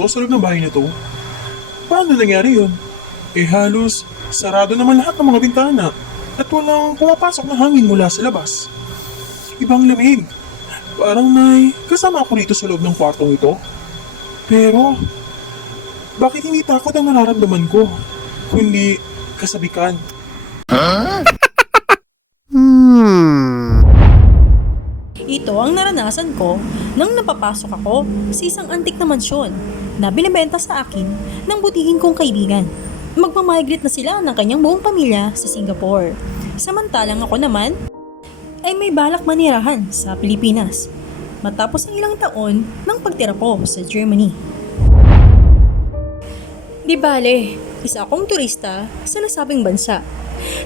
dito sa loob ng bahay na to? Paano nangyari yun? Eh halos sarado naman lahat ng mga bintana at walang pumapasok na hangin mula sa labas. Ibang lamig. Parang may kasama ako dito sa loob ng kwartong ito. Pero, bakit hindi takot ang nararamdaman ko, kundi kasabikan? Ito ang naranasan ko nang napapasok ako sa isang antik na mansyon na binibenta sa akin ng butihin kong kaibigan. Magmamigrate na sila ng kanyang buong pamilya sa Singapore. Samantalang ako naman ay may balak manirahan sa Pilipinas matapos ang ilang taon ng pagtira ko sa Germany. Di bale, isa akong turista sa nasabing bansa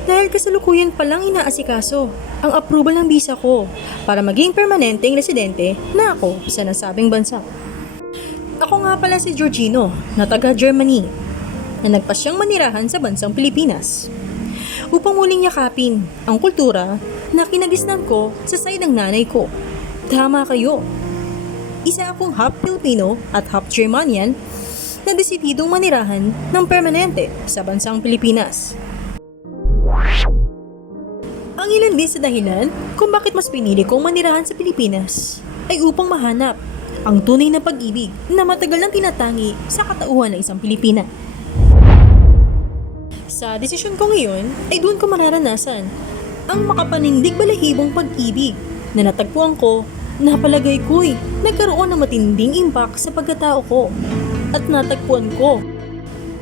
dahil kasalukuyan palang inaasikaso ang approval ng visa ko para maging permanenteng residente na ako sa nasabing bansa. Ako nga pala si Georgino na taga Germany na nagpasyang manirahan sa bansang Pilipinas upang muling yakapin ang kultura na kinagisnan ko sa side ng nanay ko. Tama kayo. Isa akong half Filipino at half Germanian na desididong manirahan ng permanente sa bansang Pilipinas. Ang ilan din sa dahilan kung bakit mas pinili kong manirahan sa Pilipinas ay upang mahanap ang tunay na pag-ibig na matagal nang tinatangi sa katauhan ng isang Pilipina. Sa desisyon ko ngayon ay doon ko mararanasan ang makapanindig balahibong pag-ibig na natagpuan ko na palagay ko'y nagkaroon ng matinding impact sa pagkatao ko at natagpuan ko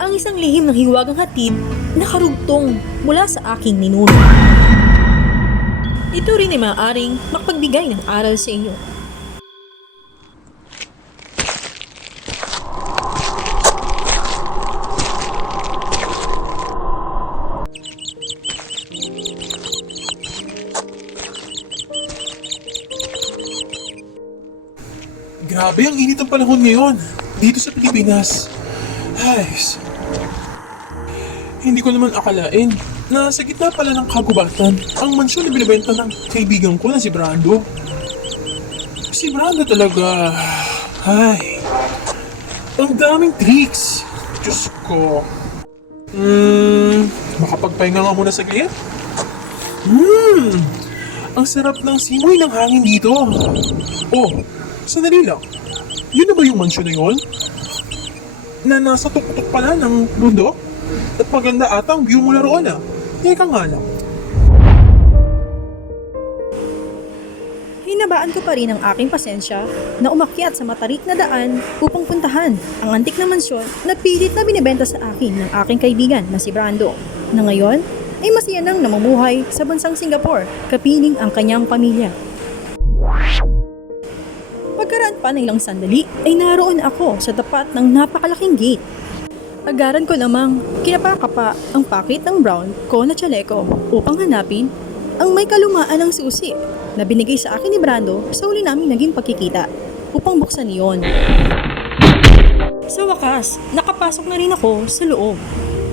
ang isang lihim ng hiwagang hatid na karugtong mula sa aking ninuno. Ito rin ay maaaring makapagbigay ng aral sa inyo. Grabe ang init ng panahon ngayon dito sa Pilipinas. Ay, hindi ko naman akalain na sa gitna pala ng kagubatan ang mansyon na binibenta ng kaibigan ko na si Brando. Si Brando talaga. Ay, ang daming tricks. Diyos ko. Makapagpahinga nga muna saglit. Ang sarap ng simoy ng hangin dito. Oh, sandali lang. Yun na ba yung mansyon na yun? Na nasa tuktok pala ng bundok? At maganda ata ang view mula roon ah. Teka nga lang. Hinabaan ko pa rin ang aking pasensya na umakyat sa matarik na daan upang puntahan ang antik na mansyon na pilit na binibenta sa akin ng aking kaibigan na si Brando, na ngayon ay masaya nang namumuhay sa bansang Singapore kapiling ang kanyang pamilya. Pagkaraan pa ng ilang sandali ay naroon ako sa tapat ng napakalaking gate. Agaran ko namang kinapakapa ang pakit ng brown ko na tsaleko upang hanapin ang may kalumaan ng susi na binigay sa akin ni Brando sa uli naming naging pagkikita upang buksan iyon. Sa wakas, nakapasok na rin ako sa loob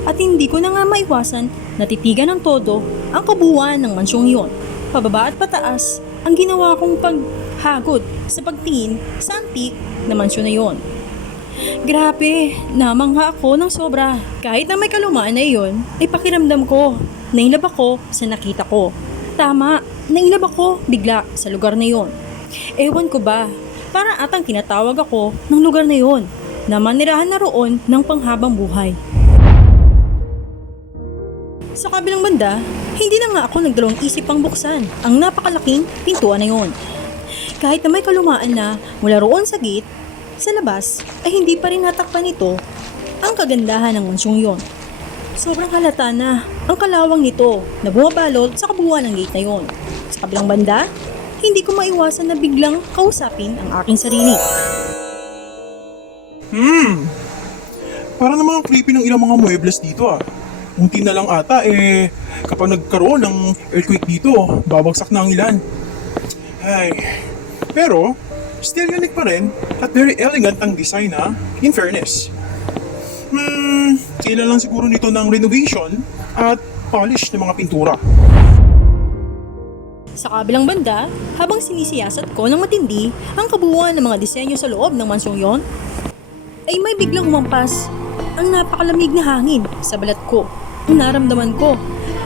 at hindi ko na nga maiwasan na titigan ng todo ang kabuuan ng mansyong iyon. Pababa at pataas ang ginawa kong paghagod sa pagtingin sa antik na mansyon na iyon. Grabe, namangha ako ng sobra. Kahit na may kalumaan na iyon, ay pakiramdam ko. Nainlab ako sa nakita ko. Tama, nainlab ako bigla sa lugar na iyon. Ewan ko ba, para atang tinatawag ako ng lugar na iyon na manirahan na roon ng panghabang buhay. Sa kabilang banda, hindi na nga ako nagdalawang isip pang buksan ang napakalaking pintuan na iyon. Kahit na may kalumaan na mula roon sa gate, sa labas ay hindi pa rin natakpan nito ang kagandahan ng mansyong yon. Sobrang halata na ang kalawang nito na bumabalot sa kabuuan ng gate na yon. Sa kabilang banda, hindi ko maiwasan na biglang kausapin ang aking sarili. Para namang creepy ng ilang mga muebles dito ah. Unti na lang ata kapag nagkaroon ng earthquake dito, babagsak na ang ilan. Ay, pero still unique pa rin at very elegant ang design ha, in fairness. Kailan lang siguro nito ng renovation at polish ng mga pintura. Sa kabilang banda, habang sinisiyasat ko ng matindi ang kabuuan ng mga disenyo sa loob ng mansyong yon, ay may biglang umampas ang napakalamig na hangin sa balat ko. Naramdaman ko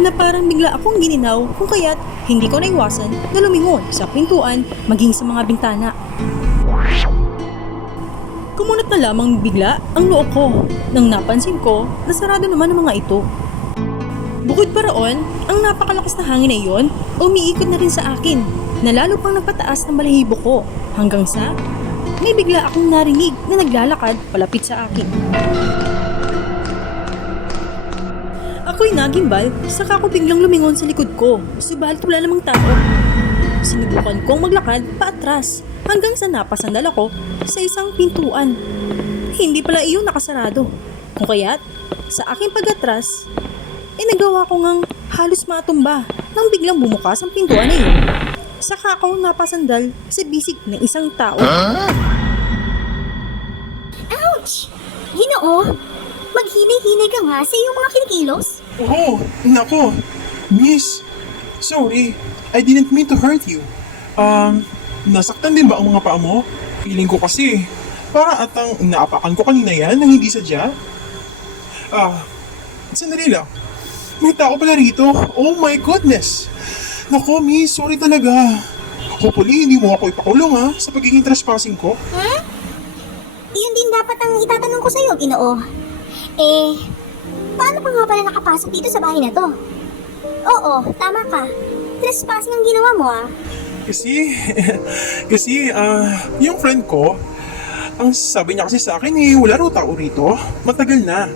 na parang bigla akong gininaw kung kaya't hindi ko naiwasan na lumingon sa pintuan maging sa mga bintana. Kumunot na lamang bigla ang noo ko nang napansin ko na sarado naman ang mga ito. Bukod pa roon, ang napakalakas na hangin na iyon umiikot na rin sa akin na lalo pang nagpataas ng balahibo ko hanggang sa may bigla akong narinig na naglalakad palapit sa akin. Ako'y nagimbal saka ako biglang lumingon sa likod ko subalit wala namang tao. Sinubukan kong maglakad paatras hanggang sa napasandal ako sa isang pintuan. Hindi pala iyon nakasarado. Kung kaya't sa aking pag-atras, nagawa ko ngang halos matumba nang biglang bumukas ang pintuan na iyon. Saka ako napasandal sa bisig ng isang tao. Ouch! Ginoo! Maghinay-hinay ka nga sa iyong mga kinikilos. Oh, nako. Miss, sorry. I didn't mean to hurt you. Nasaktan din ba ang mga paa mo? Feeling ko kasi, para atang naapakan ko kanina yan nang hindi sadya. Sandali lang. May tao pala rito. Oh my goodness. Nako, miss, sorry talaga. Hopefully, hindi mo ako ipakulong sa pagiging trespassing ko. Ha? Iyon din dapat ang itatanong ko sa'yo, Ginoo. Paano ka nga pala nakapasok dito sa bahay na to? Oo, tama ka. Trespassing ang ginawa mo Kasi, yung friend ko, ang sabi niya kasi sa akin wala raw tao rito. Matagal na.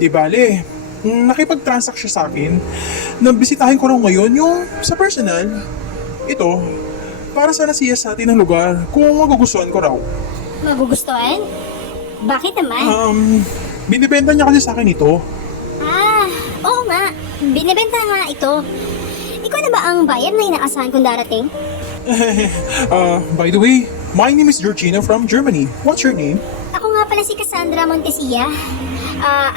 Di bale, nakipag-transact siya sa akin na bisitahin ko raw ngayon yung sa personal. Ito, para sana siya sa atin ng lugar kung magugustuhan ko raw. Magugustuhan? Bakit naman? Binibenta niya kasi sa akin ito. Oo nga. Binibenta nga ito. Ikaw na ba ang buyer na inaasahan kong darating? By the way, my name is Georgina from Germany. What's your name? Ako nga pala si Cassandra Montesilla.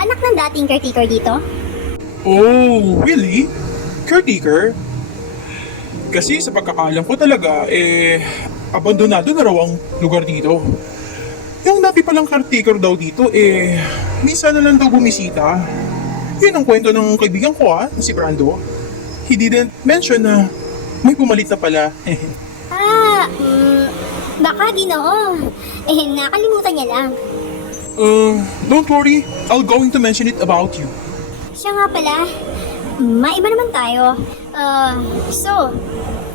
Anak ng dating caretaker dito. Oh, really? Caretaker? Kasi sa pagkakalam ko talaga, abandonado na raw ang lugar dito. Yung dati palang caretaker daw dito, minsan na lang daw bumisita. Yun ang kwento ng kaibigan ko si Brando. He didn't mention na may pumalit na pala. Baka Ginoo. Nakalimutan niya lang. Don't worry, I'll going to mention it about you. Siya nga pala. Maiba naman tayo. So,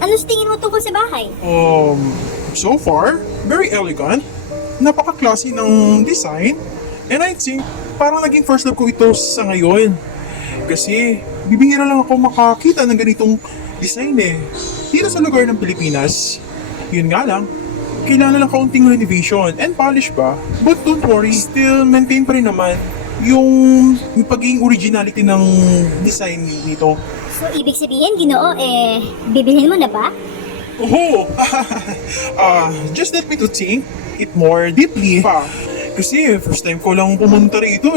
ano sa tingin mo tungkol sa bahay? So far, very elegant. Napaka-classy ng design. And I think, parang naging first love ko ito sa ngayon. Kasi, bibihira lang ako makakita ng ganitong design dito sa lugar ng Pilipinas. Yun nga lang, kailangan ng kaunting renovation and polish pa. But don't worry, still maintain pa rin naman yung pagiging originality ng design nito. So, ibig sabihin, Ginoo, bibilhin mo na ba? Oh, just let me to think it more deeply pa. Kasi first time ko lang pumunta rito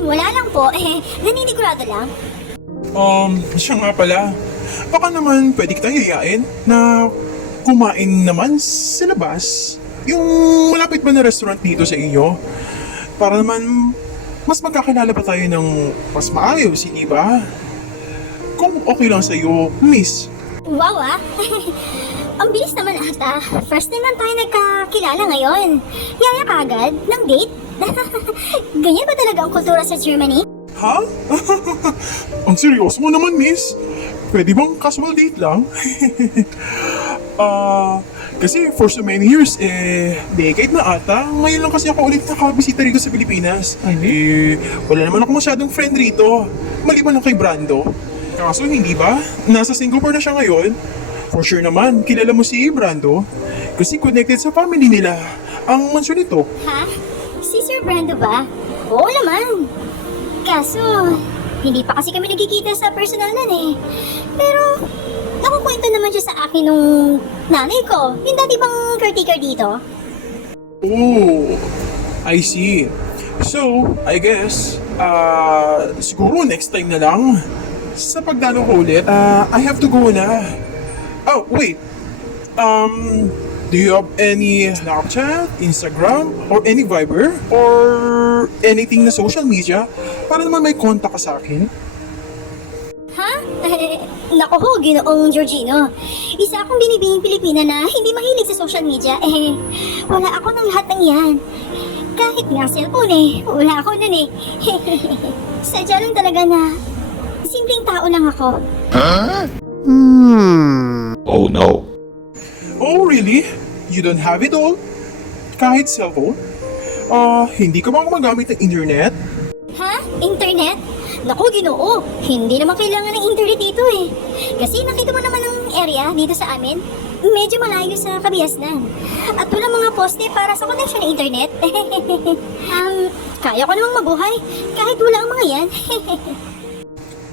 Wala lang po, naninigurado lang. Siya nga pala. Baka naman pwede kitang yayain na kumain naman sa labas. Yung malapit ba na restaurant dito sa inyo? Para naman mas magkakilala pa tayo ng mas maayos, hindi ba? Kung okay lang sa'yo, miss. Wow Ang bilis naman ata. First time lang tayo nagkakilala ngayon. Yaya ka agad ng date? Ganyan ba talaga ang kultura sa Germany? Ha? Ang seryoso mo naman, miss. Pwede bang casual date lang? Kasi for so many years, decade na ata. Ngayon lang kasi ako ulit nakabisita rito sa Pilipinas. Wala naman ako masyadong friend rito. Maliban lang kay Brando. Kaso hindi ba? Nasa Singapore na siya ngayon. For sure naman, kilala mo si Brando. Kasi connected sa family nila ang mansyon nito. Ha? Si Sir Brando ba? Oo naman. Kaso, hindi pa kasi kami nagkikita sa personal nun Pero, nakukwento naman siya sa akin nung nanay ko. Yung dati bang caretaker dito? Oh, I see. So, I guess, siguro next time na lang. Sa pagdalo ko ulit, I have to go na. Oh, wait. Do you have any Snapchat, Instagram, or any Viber, or anything na social media para naman may contact ka sa akin? Ha? Naku ho, Ginoong Georgino. Isa akong binibihing Pilipina na hindi mahilig sa social media. Wala ako ng lahat ng yan. Kahit nga cellphone wala ako nun Sadya lang talaga na simpleng tao lang ako. Oh no. Oh, really? You don't have it all? Kahit cellphone? Hindi ka ba gumagamit ng internet? Ha? Internet? Naku, Ginoo. Hindi naman kailangan ng internet dito Kasi nakita mo naman ang area dito sa amin. Medyo malayo sa Kabiasnan. At walang mga poste para sa connection ng internet. Kaya ko namang mabuhay kahit wala ang mga yan.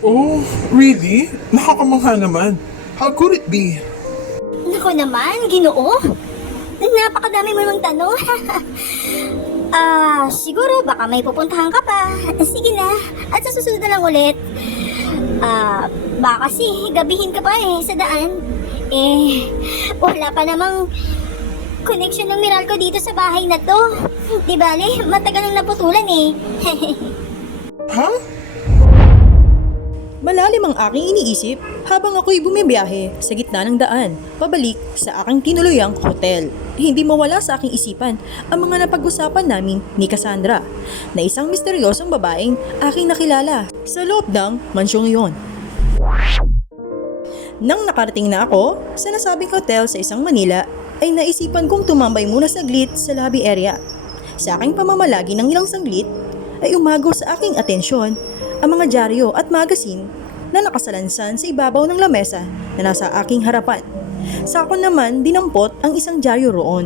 Oh, really? Nakakamangha naman. How could it be? Naku naman, Ginoo. Napakadami mo namang tanong. Siguro baka may pupuntahan ka pa. Sige na, at sa susunod na lang ulit. Baka kasi gabihin ka pa sa daan. Wala pa namang connection ng Meralco dito sa bahay na to. Di bale, matagal nang naputulan Ha? Malalim ang aking iniisip habang ako'y bumibiyahe sa gitna ng daan, pabalik sa aking tinuluyang hotel. Hindi mawala sa aking isipan ang mga napag-usapan namin ni Cassandra na isang misteryosong babaeng aking nakilala sa loob ng mansyong iyon. Nang nakarating na ako sa nasabing hotel sa isang Manila, ay naisipan kong tumambay muna saglit sa lobby area. Sa aking pamamalagi ng ilang saglit, ay umago sa aking atensyon ang mga dyaryo at magazine na nakasalansan sa ibabaw ng lamesa na nasa aking harapan. Sa akin naman dinampot ang isang dyaryo roon.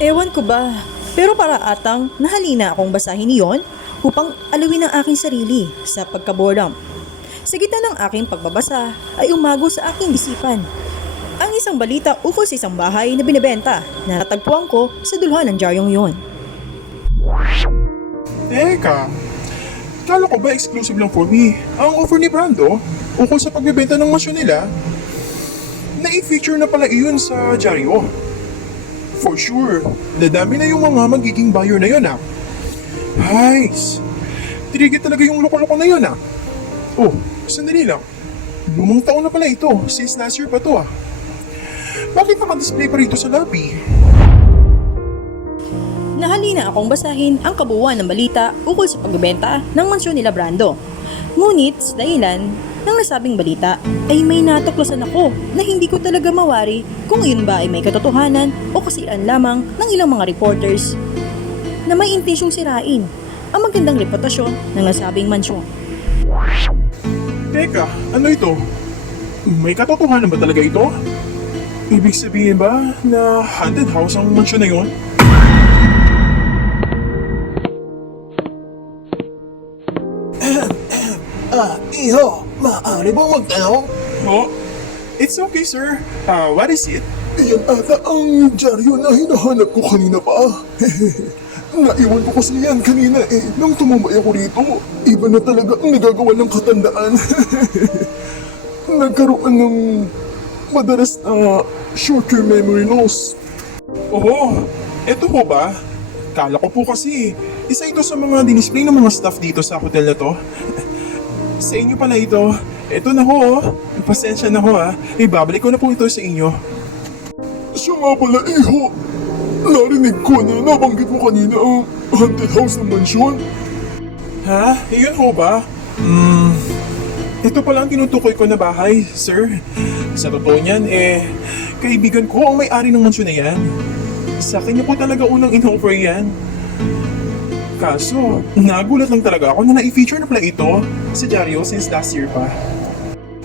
Ewan ko ba, pero para atang nahalina akong basahin iyon upang alawin ang aking sarili sa pagkaboredom. Sa gitna ng aking pagbabasa ay umago sa aking isipan ang isang balita ukol sa isang bahay na binebenta na natagpuan ko sa dulhan ng dyaryong iyon. Teka, kala ko ba exclusive lang for me ang offer ni Brando ukol sa pagbebenta ng masyon nila? Na-i-feature na pala iyon sa dyaryo. For sure, dadami na yung mga magiging buyer na yun Nice! Trigger talaga yung loko-loko na yun Oh, sandali lang. Lumang taon na pala ito, since last year pa to Bakit naka-display pa rito sa lobby? Nahalina akong basahin ang kabuuan ng balita ukol sa pagbebenta ng mansyon nila Brando. Ngunit sa dahilan ng nasabing balita ay may natuklasan ako na hindi ko talaga mawari kung iyon ba ay may katotohanan o kasian lamang ng ilang mga reporters na may intensyong sirain ang magandang reputasyon ng nasabing mansyon. Teka, ano ito? May katotohanan ba talaga ito? Ibig sabihin ba na haunted house ang mansyon na yun? Iho, maaari bang magtanong? Oh, it's okay sir. What is it? Iyan ata ang dyaryo na hinahanap ko kanina pa. Naiwan ko kasi yan kanina nang tumambay ako rito. Iba na talaga ang nagagawa ng katandaan. Nagkaroon ng madalas na short-term memory loss. Oh, eto po ba? Kala ko po kasi isa ito sa mga dinisplay ng mga staff dito sa hotel na to. Sa inyo pala ito. Ito na ho. Pasensya na ho Ibabalik ko na po ito sa inyo. Siya nga pala, Iho. Narinig ko na nabanggit mo kanina ang haunted house ng mansyon. Ha? Iyon ho ba? Ito pala ang tinutukoy ko na bahay, sir. Sa totoo niyan, kaibigan ko ang may-ari ng mansyon na yan. Sa akin niya po talaga unang in-offer yan. Kaso, nagulat lang talaga ako na na-feature na pala ito sa dyaryo since last year pa.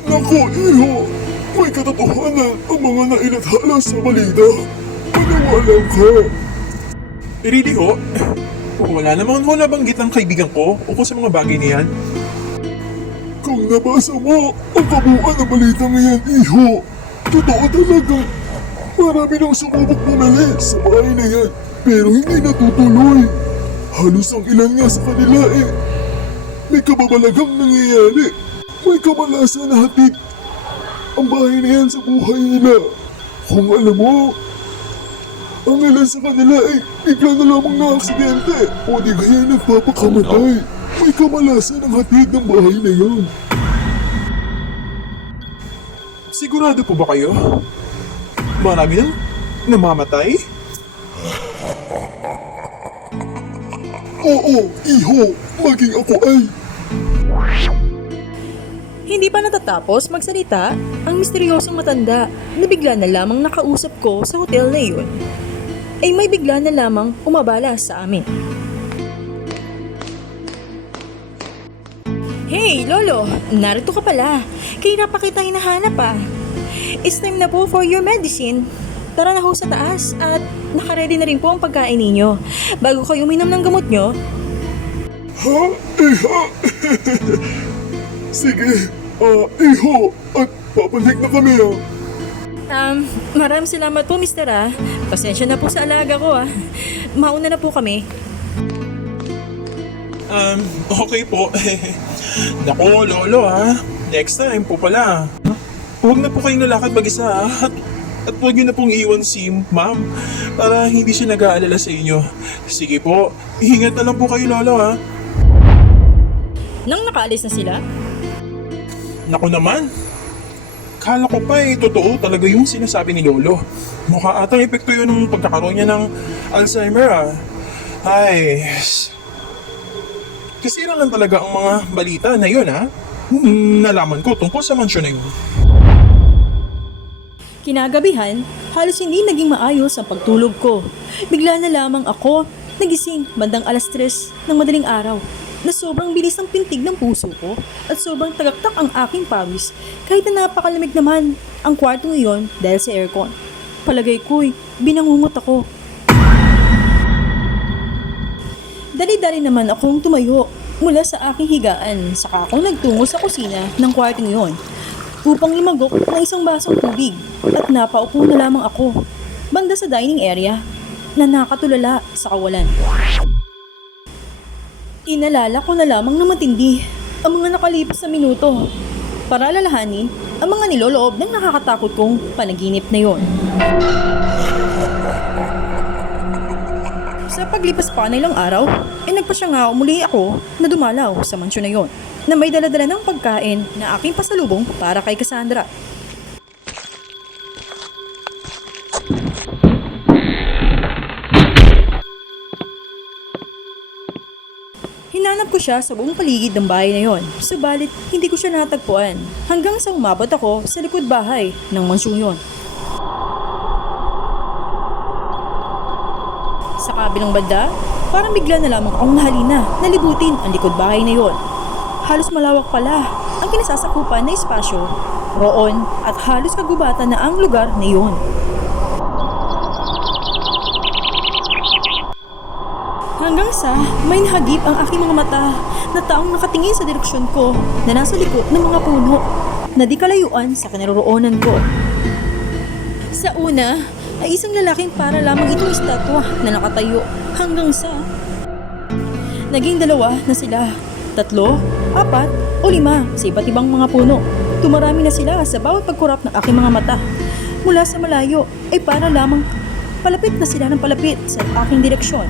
Nako, Iho. May katotohanan ang mga nailathala sa balita. Panawalan ka. Really ho? Wala naman ho nabanggit ng kaibigan ko ukol sa mga bagay na yan. Kung nabasa mo ang kabuuan ng balita ngayon, Iho, totoo talaga. Marami nang sumubok bumili sa bahay na yan, pero hindi natutuloy. Halos ang ilan nga sa kanila may kababalagang nangyayari. May kamalasan na hatid ang bahay na yan sa buhay nila. Kung alam mo, ang ilan sa kanila ay bigla na lamang na-aksidente o di kaya nagpapakamatay. May kamalasan ang hatid ng bahay na yan. Sigurado po ba kayo? Marami nang namamatay? Oo, iho, maging ako ay... Hindi pa natatapos magsalita ang misteryosong matanda na bigla na lamang nakausap ko sa hotel na iyon ay may bigla na lamang umabala sa amin. Hey, Lolo! Narito ka pala. Kaya pa kita hinahanap ah. It's time na po for your medicine. Tara na ho sa taas at nakaredy na rin po ang pagkain ninyo. Bago kayo uminom ng gamot nyo, Ha? Iha? Sige, iho, at babalik na kami maraming salamat po, Mr. Ah. Pasensya na po sa alaga ko ah. Mauna na po kami. Okay po. Nako, Lolo ha. Next time po pala. Huwag na po kayong lalakad mag-isa ha. At huwag niyo na pong iwan si Ma'am para hindi siya nag-aalala sa inyo. Sige po, ingat na lang po kayo, Lolo ha. Nang nakaalis na sila, Naku naman. Kala ko pa totoo talaga yung sinasabi ni Lolo. Mukha atang epekto yun ng pagkakaroon niya ng Alzheimer ah. Ay, kasira lang talaga ang mga balita na yun ha. Nalaman ko tungkol sa mansyon na yun. kinagabihan, halos hindi naging maayos ang pagtulog ko. Bigla na lamang ako nagising bandang 3:00 ng madaling araw na sobrang bilis ng pintig ng puso ko at sobrang tagaktak ang aking pawis kahit na napakalamig naman ang kwartong iyon dahil sa aircon. Palagay ko'y binangungot ako. Dali-dali naman akong tumayo mula sa aking higaan saka akong nagtungo sa kusina ng kwartong iyon upang lumagok ng isang basong tubig at napaupo na lamang ako banda sa dining area na nakatulala sa kawalan. Inalala ko na lamang na matindi ang mga nakalipas na minuto para alalahanin ang mga niloloob ng nakakatakot kong panaginip na yon. Sa paglipas pa na ilang araw, nagpasya nga muli ako na dumalaw sa mansyon na yon na may daladala ng pagkain na aking pasalubong para kay Cassandra. Hinanap ko siya sa buong paligid ng bahay na yon, subalit hindi ko siya natagpuan hanggang sa umabot ako sa likod bahay ng mansyon yon. Sa kabilang banda, parang bigla na lamang akong nahalina na libutin ang likod bahay na yon. Halos malawak pala ang kinasasakupan na espasyo roon at halos kagubatan na ang lugar na yon. Hanggang sa may nahagip ang aking mga mata na taong nakatingin sa direksyon ko na nasa likod ng mga puno na di kalayuan sa kinaroroonan ko. Sa una ay isang lalaking para lamang itong estatwa na nakatayo hanggang sa naging 2 na sila, 3, 4 o 5 sa iba't ibang mga puno. Tumarami na sila sa bawat pagkurap ng aking mga mata. Mula sa malayo ay para lamang palapit na sila ng palapit sa aking direksyon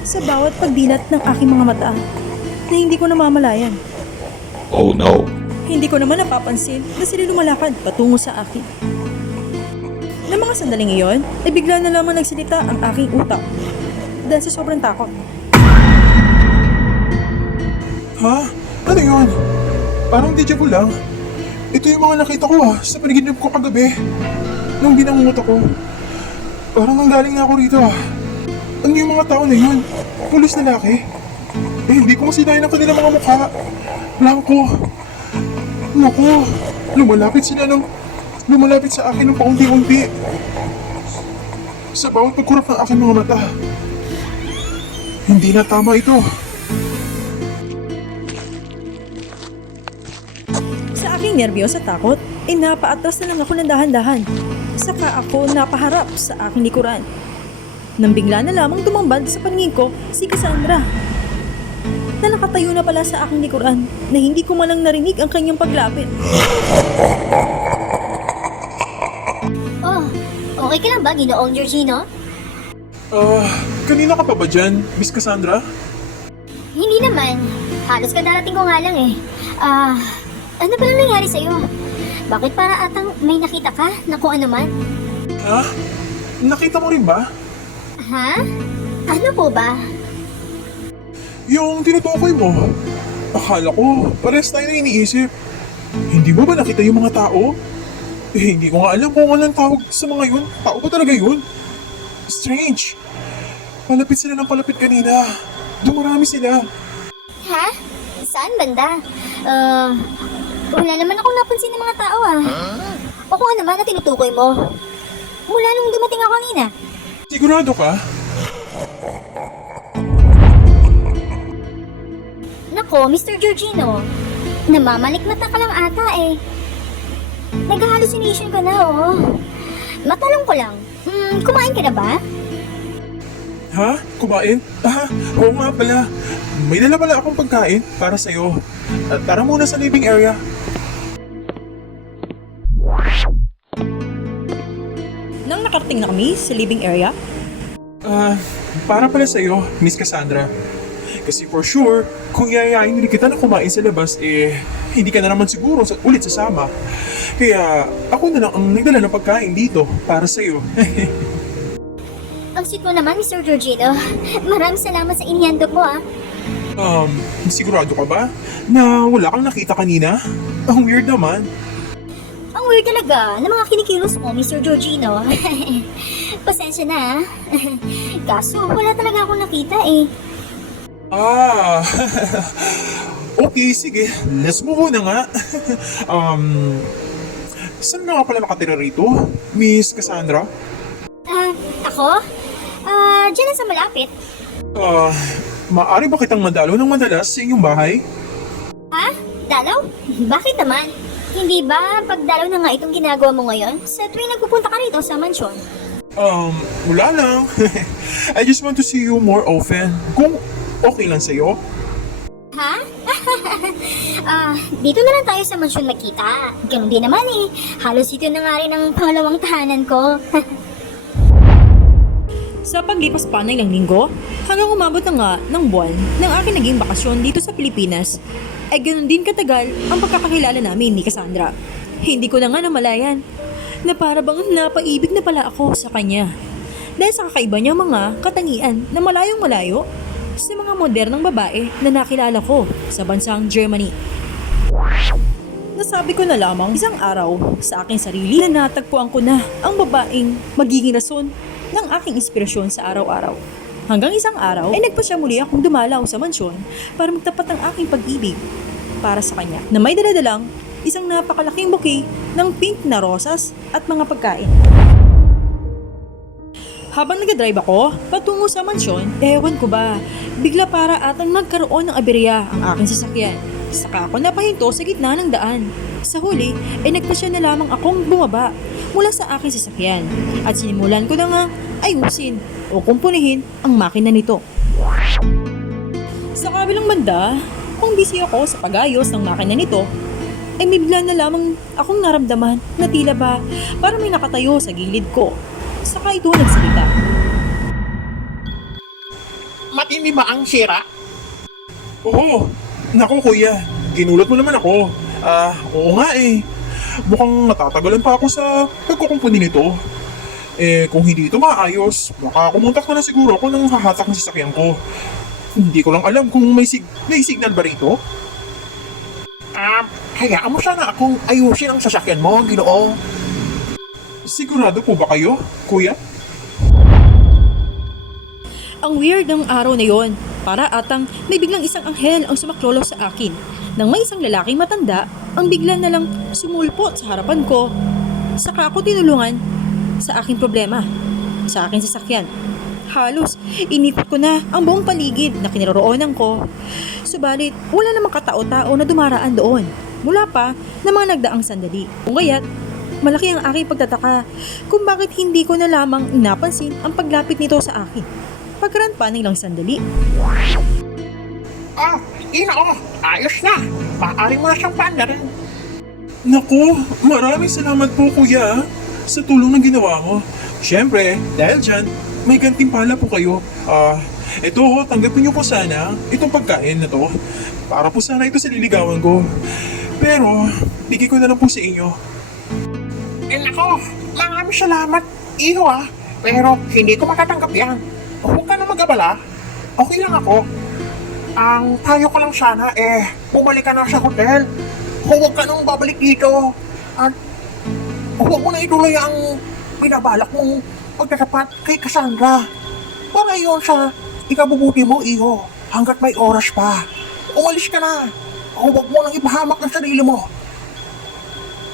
sa bawat pagdilat ng aking mga mata na hindi ko namamalayan. Oh no! Hindi ko naman napapansin na sila lumalakad patungo sa akin. Na mga sandaling iyon ay bigla na lamang nagsalita ang aking utak dahil sa sobrang takot. Ha? Ano yun? Parang deja vu lang. Ito yung mga nakita ko sa panaginip ko kagabi. Nung binangungot ako. Parang nanggaling na ako rito Ano yung mga tao na yun? Pulis na laki? Hindi ko masinayin ang kanilang mga mukha. Blanco. Naku, lumalapit sa akin ng paunti-unti. Sa bawat pagkurap ng aking mga mata. Hindi na tama ito. Sa aking nerbiyos at takot, ay napaatras na lang ako ng dahan-dahan. Saka ako napaharap sa aking likuran. Nang bigla na lamang tumambad sa paningin ko si Cassandra na nakatayo na pala sa aking likuran na hindi ko malang narinig ang kanyang paglapit. Oh, Okay ka lang ba, Ginoong Georgino? Kanina ka pa ba dyan, Miss Cassandra? Hindi naman. Halos kadarating ko nga lang eh. Ano ba lang nangyari sa'yo? Bakit para atang may nakita ka na kung ano man? Ha? Nakita mo rin ba? Ha? Ano po ba? Yung tinutukoy mo. Akala ko, pares tayo na iniisip. Hindi mo ba nakita yung mga tao? Hindi ko nga alam kung anong tawag sa mga yun. Tao ba talaga yun? Strange. Palapit sila ng palapit kanina. Dumarami sila. Ha? Saan banda? Wala naman akong napansin ng mga tao O kung ano man na tinutukoy mo. Mula nung dumating ako kanina. Sigurado ka? Nako, Mr. Georgino. Namamalikmata ka lang ata eh. Nag-hallucination ka na Matanong ko lang. Kumain ka na ba? Ha? Kumain? Oo nga pala. May dala pala akong pagkain para sa'yo. Tara muna sa living area. Nang nakarating na kami sa living area, Para pala sa'yo, Miss Cassandra. Kasi for sure, kung yayain nila kita na kumain sa labas, hindi ka na naman siguro ulit sasama. Kaya ako na lang ang nagdala ng pagkain dito para sa'yo. Ang sweet mo naman, Mr. Georgino. Maraming salamat sa inihando mo Sigurado ka ba na wala kang nakita kanina? Ang weird naman. Ang weird talaga ng mga kinikilos mo, Mr. Georgino. Pasensya na Kaso, wala talaga akong nakita eh. Okay, sige. Let's move on na nga. Saan na nga pala nakatira rito, Miss Cassandra? Ako? Diyan lang sa malapit. Maaari ba kitang madalo ng madalas sa inyong bahay? Ha? Dalaw? Bakit naman? Hindi ba pagdalaw na nga itong ginagawa mo ngayon sa tuwing nagpupunta ka rito sa mansyon? Wala lang. I just want to see you more often. Kung okay lang sa'yo. Ha? Dito na lang tayo sa mansyon magkita. Ganun din naman eh. Halos ito na nga rin ang pangalawang tahanan ko. sa paglipas pa ng ilang linggo, hanggang umabot na nga ng buwan ng aking naging bakasyon dito sa Pilipinas, ay ganun din katagal ang pagkakakilala namin ni Cassandra. Hindi ko na nga namalayan na para bang napaibig na pala ako sa kanya. Dahil sa kakaiba niyang mga katangian na malayong malayo sa mga modernong babae na nakilala ko sa bansang Germany. Nasabi ko na lamang isang araw sa aking sarili na natagpuan ko na ang babaeng magiging rason ng aking inspirasyon sa araw-araw. Hanggang isang araw ay nagpa siya muli akong dumalaw sa mansyon para magtapat ng aking pag-ibig para sa kanya na may daladalang isang napakalaking bouquet ng pink na rosas at mga pagkain. Habang nag-drive ako patungo sa mansyon, ewan ko ba, bigla para atang nagkaroon ng aberya ang aking sasakyan. Saka ako napahinto sa gitna ng daan. Sa huli, ay nagpasya na lamang akong bumaba mula sa aking sasakyan at sinimulan ko na nga ayusin o kumpunihin ang makina nito. Sa kabilang banda, kung busy ako sa pag-ayos ng makina nito, ay bigla na lamang akong naramdaman na tila ba para may nakatayo sa gilid ko. Saka ito nagsalita. Matindi ba ang sira? Oo. Naku kuya, ginulat mo naman ako. Oo nga eh. Mukhang matatagalan pa ako sa pagkukumpuni nito. Kung hindi ito maayos, baka kumontak na siguro ako ng hahatak ng sasakyan ko. Hindi ko lang alam kung may signal ba rito. Hayaan mo sana akong ayusin ang sasakyan mo, Ginoo. Sigurado po ba kayo, kuya? Ang weird ng araw na yon. Para atang may biglang isang anghel ang sumaklolo sa akin. Nang may isang lalaking matanda, ang bigla na lang sumulpot sa harapan ko. Saka ako tinulungan sa aking problema, sa aking sasakyan. Halos, inikot ko na ang buong paligid na kinaroroonan ko. Subalit, wala namang katao-tao na dumaraan doon. Mula pa na mga nagdaang sandali. Kung gaya't, malaki ang aking pagtataka kung bakit hindi ko na lamang napansin ang paglapit nito sa akin. Pagkaraan pa ng ilang sandali. Ginoo, ayos na. Maaari mo na siyang paandarin. Naku, maraming salamat po kuya sa tulong na ginawa mo. Siyempre, dahil dyan, may gantimpala po kayo. Ito ho, tanggapin niyo po sana itong pagkain na to. Para po sana ito sa liligawan ko. Pero, bigay ko na lang po sa inyo. Nako, maraming salamat, iho Pero hindi ko matatanggap yan. Huwag ka na mag-abala. Okay lang ako. Ang tayo ko lang sana bumalik ka na sa hotel. Huwag ka nang babalik dito. At huwag mo na ituloy ang binabalak mong pagtatapat kay Cassandra. Para yun sa ikabubuti mo, iho. Hanggat may oras pa. Umalis ka na. Huwag mo nang ipahamak ng sarili mo.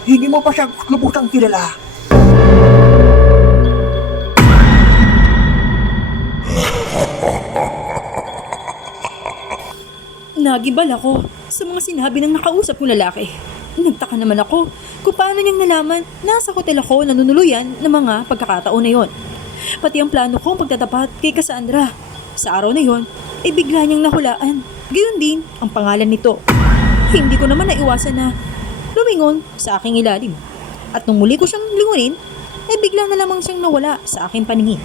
Hindi mo pa siya lubutang kilala. Nagibal ako sa mga sinabi ng nakausap kong lalaki. Nagtaka naman ako kung paano niyang nalaman nasa hotel ako nanunuluyan ng mga pagkakataon na yon. Pati ang plano kong pagtatapat kay Cassandra. Sa araw na yon, ay bigla niyang nahulaan. Gayon din ang pangalan nito. Hindi ko naman naiwasan na lumingon sa aking ilalim. At nung muli ko siyang lingunin, ay bigla na lamang siyang nawala sa aking paningin.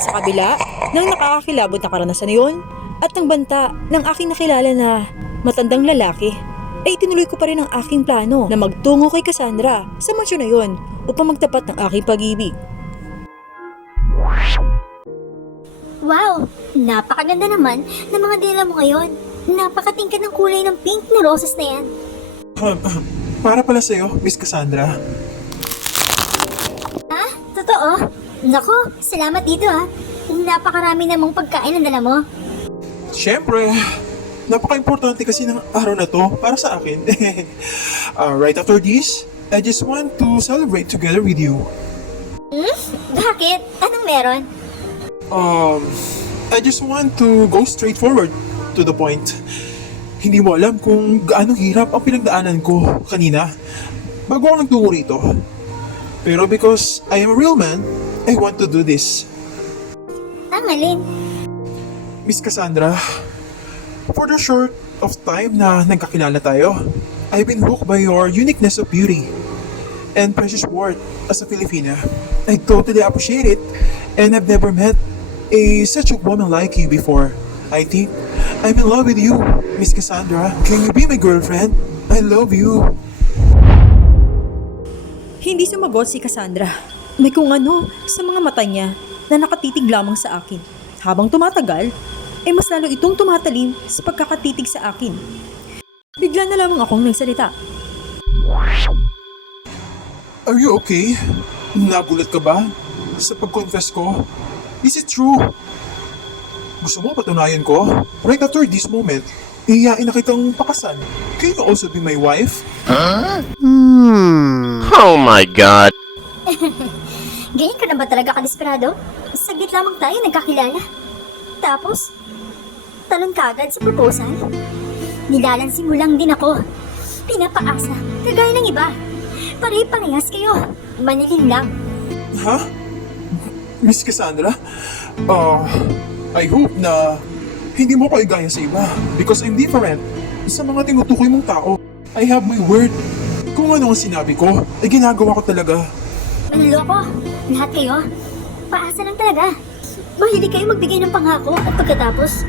Sa kabila ng nakakakilabot na karanasan na yun at ng banta ng aking nakilala na matandang lalaki, ay tinuloy ko pa rin ang aking plano na magtungo kay Cassandra sa mansyon na yun upang magtapat ng aking pag-ibig. Wow! Napakaganda naman ng mga dila mo ngayon. Napakatingkad ng kulay ng pink na roses na yan. Para pala sa'yo, Miss Cassandra. Ha? Totoo? Nako, salamat dito Napakarami namang pagkain ang dala mo. Siyempre, napaka-importante kasi ng araw na to para sa akin. Right after this, I just want to celebrate together with you. Bakit? Anong meron? I just want to go straight forward to the point. Hindi mo alam kung gaano hirap ang pinagdaanan ko kanina bago ako nagtungo rito. Pero because I am a real man, I want to do this. Alin? Miss Cassandra, for the short of time na nagkakilala tayo, I've been hooked by your uniqueness of beauty and precious worth as a Filipina. I totally appreciate it, and I've never met such a woman like you before. I think I'm in love with you, Miss Cassandra. Can you be my girlfriend? I love you. Hindi sumagot si Cassandra. May kung ano sa mga mata niya na nakatitig lamang sa akin. Habang tumatagal, ay mas lalo itong tumatalim sa pagkakatitig sa akin. Bigla na lamang akong nagsalita. Are you okay? Nagulat ka ba sa pag-confess ko? Is it true? Gusto mo patunayan ko? Right after this moment, iyain na kitang pakasal. Can you also be my wife? Oh my god. Ganyan ka na ba talaga ka-desperado? Saglit lamang tayo nagkakilala. Tapos, talon ka agad sa proposal? Nilalansin mo lang din ako. Pinapaasa, kagaya ng iba. Pare-parehas kayo. Manilin lang. Ha? Miss Cassandra? I hope na hindi mo ko igaya sa iba because I'm different sa mga tinutukoy mong tao. I have my word. Kung ano ang sinabi ko, ay ginagawa ko talaga. Manloko, lahat kayo. Paasa lang talaga. Mahilig kayo magbigay ng pangako at pagkatapos,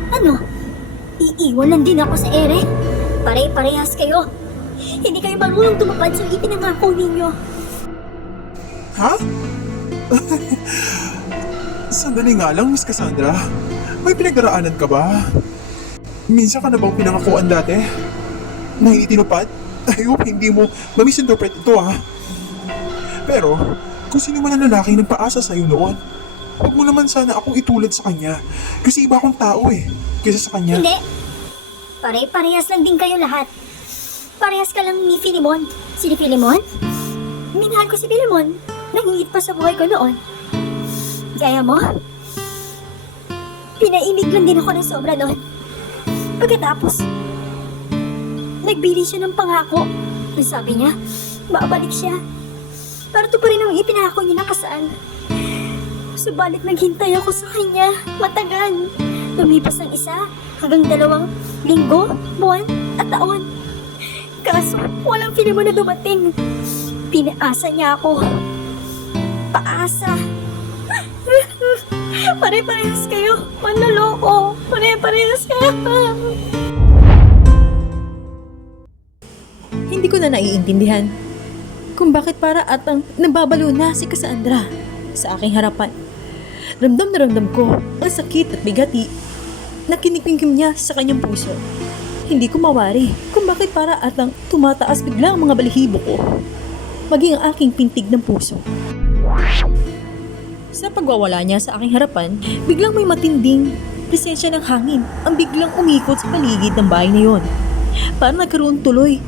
iiwan lang din ako sa ere. Pare-parehas kayo. Hindi kayo marunong tumupad sa ipinangako ninyo. Ha? Sandali nga lang, Miss Cassandra. May pinagdaraanan ka ba? Minsan ka na bang pinangakuan dati? Na hindi tinupad? I hope hindi mo mamisinterpret ito Pero, kung sino man ang lalaking nagpaasa sa'yo noon, huwag mo naman sana akong itulad sa kanya. Kasi iba akong tao kaysa sa kanya. Hindi. Pare-parehas lang din kayo lahat. Parehas ka lang ni Filimon. Si Filimon? Minahal ko si Filimon. Nangingit pa sa buhay ko noon. Kaya mo? Pinaimig lang din ako ng sobra noon. Pagkatapos, nagbili siya ng pangako. Sabi niya, babalik siya. Para to pa rin ang ipinako niya na kasal. Subalit naghintay ako sa kanya. Matagal. Lumipas ng 1 hanggang 2 linggo, buwan at taon. Kaso, walang Filimon na dumating. Pinaasa niya ako. Paasa. Pare-parehas kayo. Manloloko. Pare-parehas kayo. Hindi ko na naiintindihan kung bakit para atang nababalo na si Cassandra sa aking harapan. Ramdam na ramdam ko ang sakit at bigati na kinikimkim niya sa kanyang puso. Hindi ko mawari kung bakit para atang tumataas bigla ang mga balahibo ko, maging ang aking pintig ng puso. Sa pagwawala niya sa aking harapan, biglang may matinding presensya ng hangin ang biglang umikot sa paligid ng bahay na yon. Parang nagkaroon tuloy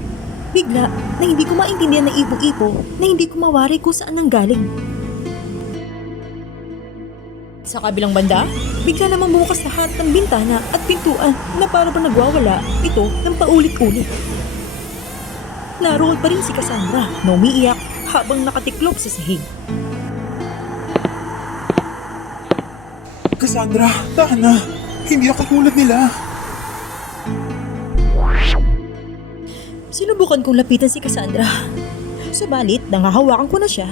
bigla na hindi ko maintindihan na ipo-ipo na hindi ko mawari kung saan nanggaling. Sa kabilang banda, bigla namang bukas lahat ng bintana at pintuan na para bang nagwawala ito ng paulit-ulit. Naroon pa rin si Cassandra na umiiyak habang nakatiklop sa sahig. Cassandra, tahan na. Hindi ako tulad nila. Sinubukan kong lapitan si Cassandra. Subalit, nangahawakan ko na siya.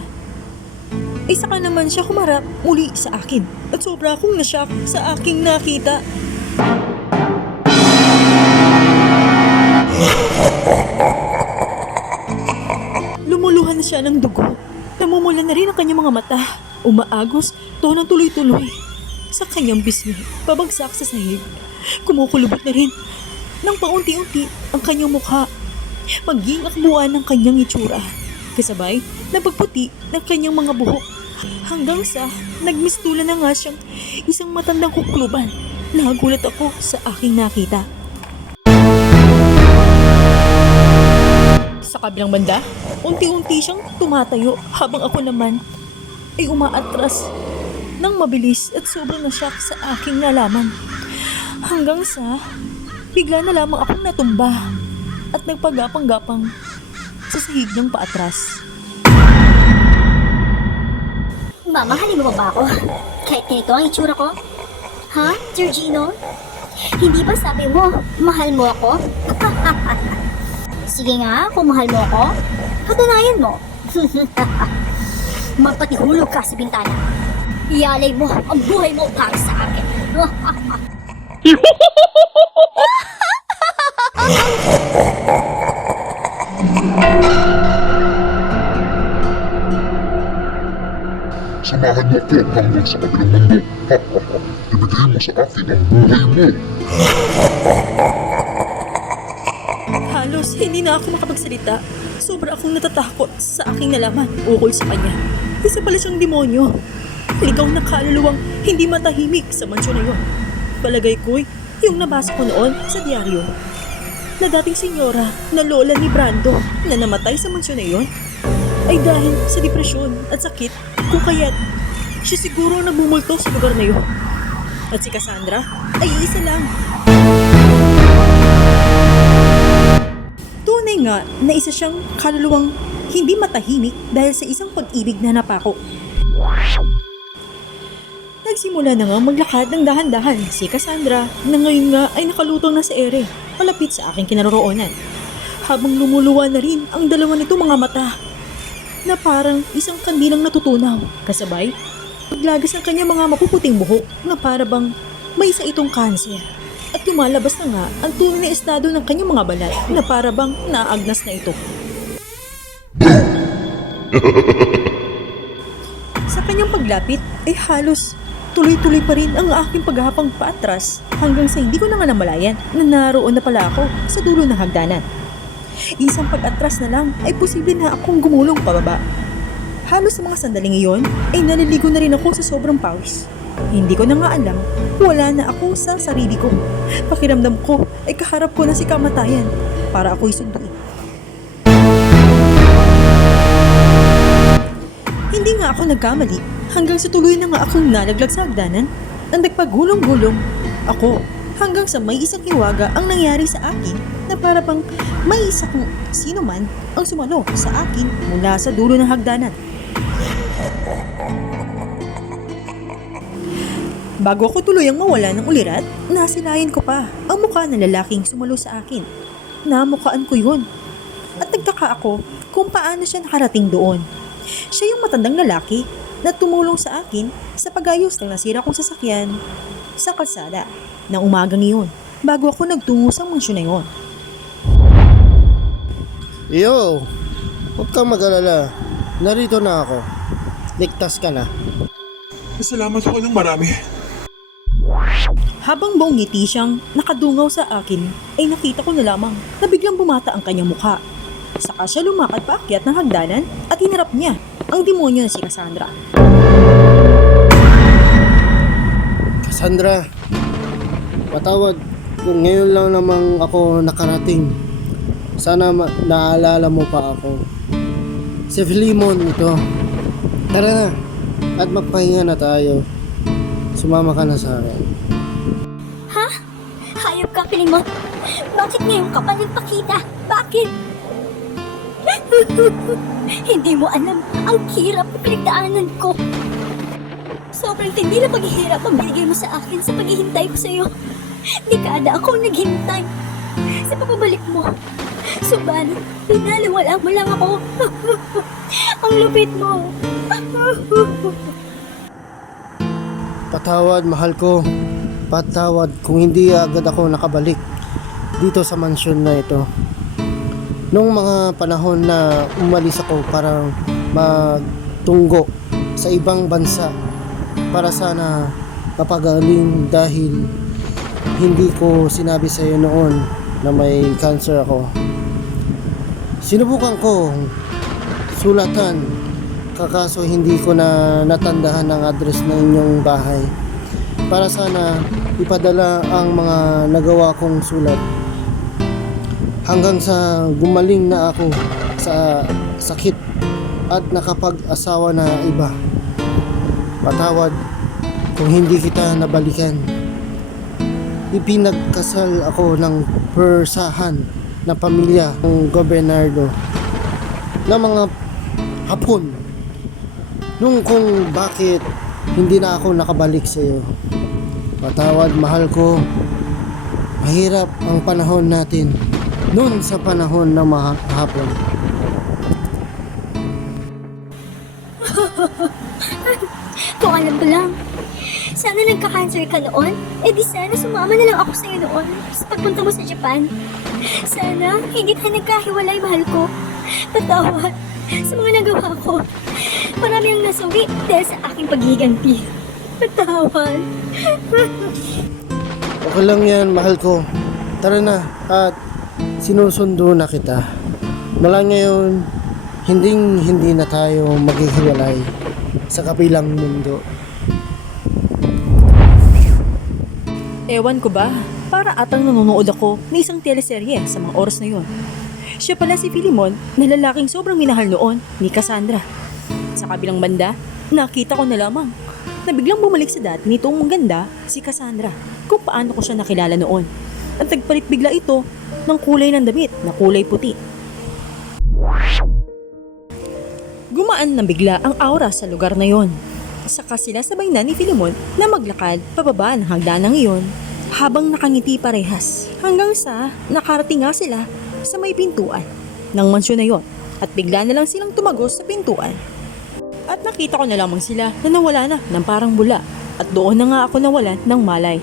Ay saka naman siya humarap muli sa akin at sobra akong nashock sa aking nakita. Lumuluhan na siya ng dugo. Namumula na rin ang kanyang mga mata. Umaagos, to ng tuloy-tuloy. Sa kanyang bismi, pabagsak sa sahig. Kumukulubot na rin ng paunti-unti ang kanyang mukha. Maging akbuan ng kanyang itsura. Kasabay, napagputi ng kanyang mga buhok. Hanggang sa nagmistulan na nga siyang isang matandang kukluban. Nagulat ako sa aking nakita. Sa kabilang banda, unti-unti siyang tumatayo habang ako naman ay umaatras ng mabilis at sobrang nasyak sa aking nalaman. Hanggang sa bigla na lamang akong natumba at nagpagapang-gapang sa sahig ng paatras. Mamahalin mo ba ako? Kahit ganito ang itsura ko? Ha, Georgino? Hindi ba sabi mo, mahal mo ako? Sige nga, kung mahal mo ako, patunayan mo. Magpatihulog ka sa bintana. Ialay mo ang buhay mo para sa akin. Samahan mo ko hanggang sa kabilang mundo. Ibigay mo sa akin ang buhay mo. Halos hindi na ako makapagsalita. Sobra akong natatakot sa aking nalaman ukol sa kanya. Isa pala siyang demonyo. Ligaw na kaluluwang hindi matahimik sa mansyon na yun. Palagay ko'y yung nabasa ko noon sa diaryo na dating senyora na lola ni Brando na namatay sa mansyon na yun ay dahil sa depresyon at sakit kung kaya't siya siguro nabumulto sa lugar na yun. At si Cassandra ay isa lang. Tunay nga na isa siyang kaluluwang hindi matahimik dahil sa isang pag-ibig na napako. Nagsimula na nga maglakad ng dahan-dahan si Cassandra na ngayon nga ay nakalutong na sa ere malapit sa aking kinaroroonan. Habang lumuluwa na rin ang dalawa nito mga mata na parang isang kandilang natutunaw. Kasabay, paglagas ng kanyang mga mapuputing buhok na para bang may isa itong kanser. At lumalabas na nga ang tunay na estado ng kanyang mga balat na para bang naagnas na ito. Sa kanyang paglapit ay halos tuloy-tuloy pa rin ang aking paghapang paatras hanggang sa hindi ko na nga namalayan na naroon na pala ako sa dulo ng hagdanan. Isang pag-atras na lang ay posible na akong gumulong pababa. Halos sa mga sandaling iyon ay naliligo na rin ako sa sobrang pawis. Hindi ko na nga alam, wala na ako sa sarili ko. Pakiramdam ko ay kaharap ko na si kamatayan para ako'y sunduin. Hindi nga ako nagkamali hanggang sa tuloy na nga akong nalaglag sa hagdanan. Ang nagpagulong-gulong ako hanggang sa may isang hiwaga ang nangyari sa akin na para bang may isang sino man ang sumalo sa akin mula sa dulo ng hagdanan. Bago ako tuluyang mawala ng ulirat, nasilayan ko pa ang mukha ng lalaking sumalo sa akin. Namukhaan ko yun. At nagtaka ako kung kung paano siya nakarating doon. Siya yung matandang lalaki na tumulong sa akin sa pag-ayos ng nasira kong sasakyan sa kalsada ng umagang iyon bago ako nagtungo sa mansyon na iyon. Yo, huwag kang mag-alala. Narito na ako. Ligtas ka na. Salamat ako ng marami. Habang buong ngiti siyang nakadungaw sa akin, ay nakita ko na lamang na biglang bumata ang kanyang mukha. Saka siya lumakad paakyat ng hagdanan at hinarap niya ang demonyo na si Cassandra. Cassandra, patawad kung ngayon lang namang ako nakarating. Sana naalala mo pa ako. Si Philemon ito. Tara na, at magpahinga na tayo. Sumama ka na sa akin. Ha? Hayop ka, Pilimon. Bakit ngayon ka pa nagpakita? Bakit? Hindi mo alam ang hirap na pinagdaanan ko. Sobrang tindi na paghihirap ang binigay mo sa akin sa paghihintay ko sa'yo. Dekada ako naghintay sa pagbabalik mo. Subalit, pinaliwala mo lang ako. Ang lupit mo. Patawad, mahal ko. Patawad kung hindi agad ako nakabalik dito sa mansyon na ito. Noong mga panahon na umalis ako para magtunggo sa ibang bansa para sana mapagaling dahil hindi ko sinabi sa iyo noon na may cancer ako. Sinubukan ko sulatan kakaso hindi ko na natandahan ang address ng inyong bahay para sana ipadala ang mga nagawa kong sulat hanggang sa gumaling na ako sa sakit at nakapag-asawa na iba. Patawad kung hindi kita nabalikan. Ipinagkasal ako ng persahan na pamilya ng gobernador ng mga Hapon nung kung bakit hindi na ako nakabalik sa iyo. Patawad, mahal ko. Mahirap ang panahon natin noon sa panahon ng mga hapon. Kung alam ko lang, sana nagka-cancer ka noon, di sana sumama na lang ako sa'yo noon sa pagpunta mo sa Japan. Sana hindi tayo nagkahiwalay, mahal ko. Patawad sa mga nagawa ko. Marami ang nasawi dahil sa aking paghiganti. Patawad. Okay lang yan, mahal ko. Tara na at sinusundo na kita. Mula ngayon, hindi na tayo maghihiwalay sa kabilang mundo. Ewan ko ba, para atang nanonood ako ng isang teleserye sa mga oras na yon. Siya pala si Philemon na lalaking sobrang minahal noon ni Cassandra. Sa kabilang banda, nakita ko na lamang na biglang bumalik sa dati nitong ganda si Cassandra kung paano ko siya nakilala noon. At nagpalit bigla ito ng kulay ng damit na kulay puti. Gumaan na bigla ang aura sa lugar na yon. Saka sila sabay na ni Philemon na maglakad pababa ng hagdanang iyon habang nakangiti parehas hanggang sa nakarating nga sila sa may pintuan ng mansyon na yon at bigla na lang silang tumagos sa pintuan. At nakita ko na lamang sila na nawala na ng parang bula at doon na nga ako nawalan ng malay.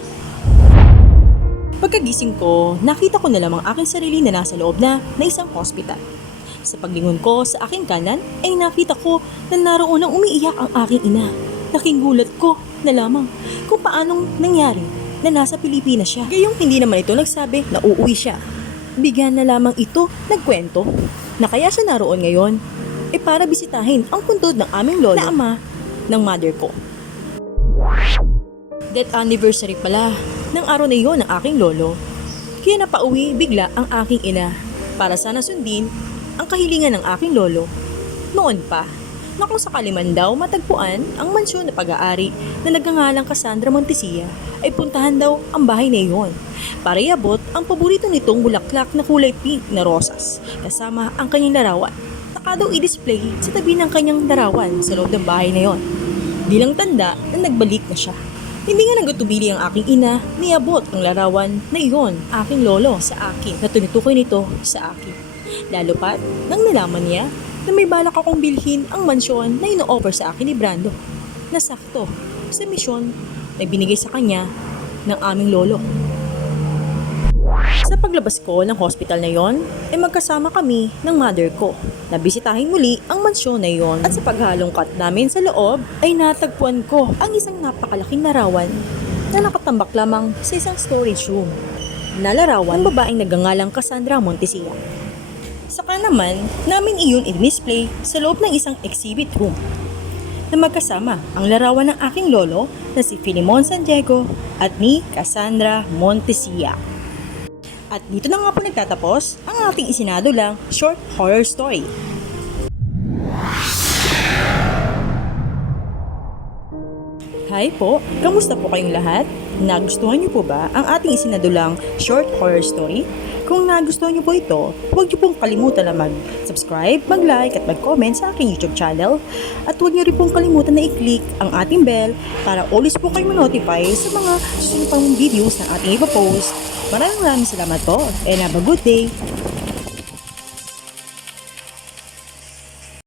Pagkagising ko, nakita ko na lamang aking sarili na nasa loob na isang hospital. Sa paglingon ko sa aking kanan ay nakita ko na naroon ang umiiyak ang aking ina. Laking gulat ko na lamang kung paanong nangyari na nasa Pilipinas siya. Gayong hindi naman ito nagsabi na uuwi siya. Bigyan na lamang ito nagkwento na kaya siya naroon ngayon para bisitahin ang puntod ng aming lolo na ama ng mother ko. Death anniversary pala ng araw na iyon ng aking lolo. Kaya napauwi bigla ang aking ina para sana sundin ang kahilingan ng aking lolo. Noon pa, na kung sakali man daw matagpuan ang mansyon na pag-aari na nagngangalang Cassandra Montesilla ay puntahan daw ang bahay na iyon para iabot ang paborito nitong bulaklak na kulay pink na rosas kasama ang kanyang larawan. Saka daw i-display sa tabi ng kanyang larawan sa loob ng bahay na iyon. Bilang tanda na nagbalik na siya. Hindi nga nagtubili ang aking ina na iabot ang larawan na iyon aking lolo sa akin na tinutukoy nito sa akin. Lalo pat nang nalaman niya na may balak akong bilhin ang mansyon na ino-offer sa akin ni Brando. Nasakto sa misyon na binigay sa kanya ng aming lolo. Sa paglabas ko ng hospital na yon, ay magkasama kami ng mother ko. Nabisitahin muli ang mansyon na yon at sa paghalongkat namin sa loob ay natagpuan ko ang isang napakalaking larawan na nakatambak lamang sa isang storage room. Nalarawan ng babaeng nagangalang Cassandra Montesilla. Saka naman, namin iyon i-display sa loob ng isang exhibit room na magkasama ang larawan ng aking lolo na si Filimon San Diego at ni Cassandra Montesilla. At dito na nga po nagtatapos ang ating isinado lang short horror story. Hi po! Kamusta po kayong lahat? Nagustuhan niyo po ba ang ating isinadulang short horror story? Kung nagustuhan niyo po ito, huwag niyo pong kalimutan na mag-subscribe, mag-like at mag-comment sa aking YouTube channel. At huwag niyo rin pong kalimutan na i-click ang ating bell para always po kayo ma-notify sa mga susunod pang videos na ating ipapost. Maraming salamat po and have a good day!